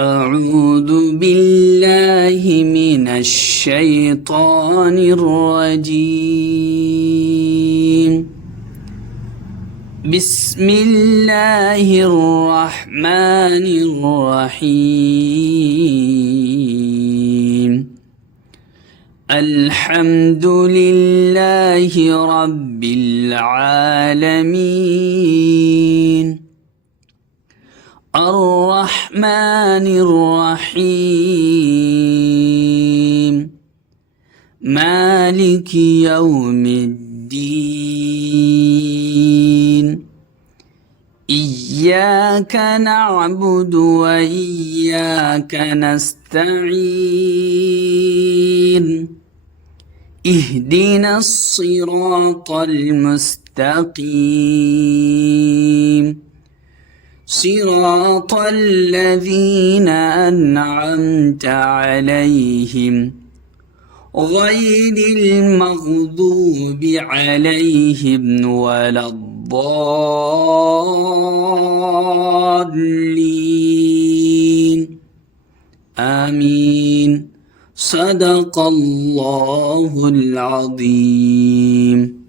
أعوذ بالله من الشيطان الرجيم. بسم الله الرحمن الرحيم. الحمد لله رب العالمين. الرحمن الرحيم. مالك يوم الدين. إياك نعبد وإياك نستعين. اهدنا الصراط المستقيم، صراط الذين أنعمت عليهم غير المغضوب عليهم ولا الضالين. آمين. صدق الله العظيم.